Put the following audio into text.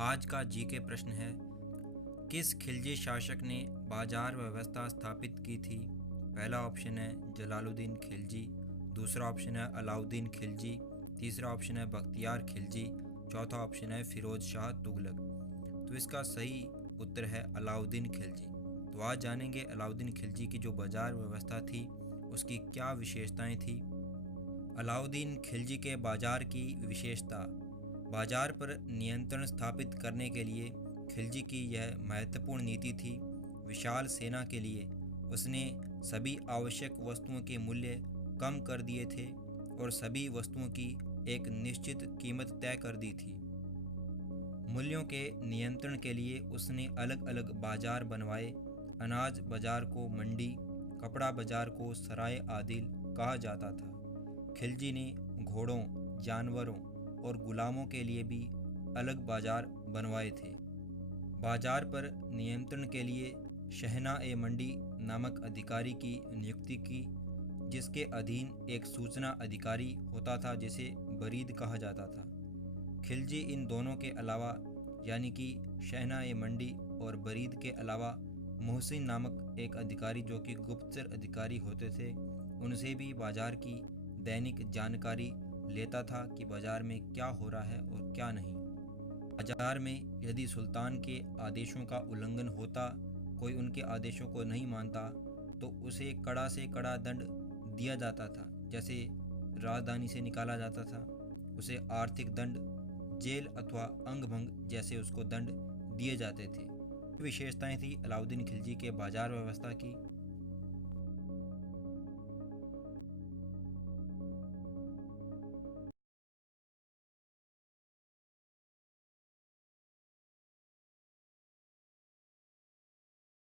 आज का जीके प्रश्न है, किस खिलजी शासक ने बाजार व्यवस्था स्थापित की थी? पहला ऑप्शन है जलालुद्दीन खिलजी, दूसरा ऑप्शन है अलाउद्दीन खिलजी, तीसरा ऑप्शन है बख्तियार खिलजी, चौथा ऑप्शन है फिरोज शाह तुगलक। तो इसका सही उत्तर है अलाउद्दीन खिलजी। तो आज जानेंगे अलाउद्दीन खिलजी की जो बाजार व्यवस्था थी उसकी क्या विशेषताएं थी। अलाउद्दीन खिलजी के बाजार की विशेषता। बाजार पर नियंत्रण स्थापित करने के लिए खिलजी की यह महत्वपूर्ण नीति थी। विशाल सेना के लिए उसने सभी आवश्यक वस्तुओं के मूल्य कम कर दिए थे और सभी वस्तुओं की एक निश्चित कीमत तय कर दी थी। मूल्यों के नियंत्रण के लिए उसने अलग अलग बाजार बनवाए। अनाज बाजार को मंडी, कपड़ा बाजार को सराय आदिल कहा जाता था। खिलजी ने घोड़ों, जानवरों और गुलामों के लिए भी अलग बाजार बनवाए थे। बाजार पर नियंत्रण के लिए शहना ए मंडी नामक अधिकारी की नियुक्ति की, जिसके अधीन एक सूचना अधिकारी होता था जिसे बरीद कहा जाता था। खिलजी इन दोनों के अलावा यानी कि शहना ए मंडी और बरीद के अलावा मोहसिन नामक एक अधिकारी जो कि गुप्तचर अधिकारी होते थे, उनसे भी बाजार की दैनिक जानकारी लेता था कि बाजार में क्या हो रहा है और क्या नहीं। बाजार में यदि सुल्तान के आदेशों का उल्लंघन होता, कोई उनके आदेशों को नहीं मानता, तो उसे कड़ा से कड़ा दंड दिया जाता था। जैसे राजधानी से निकाला जाता था, उसे आर्थिक दंड, जेल अथवा अंग भंग जैसे उसको दंड दिए जाते थे। विशेषताएं थी अलाउद्दीन खिलजी के बाजार व्यवस्था की।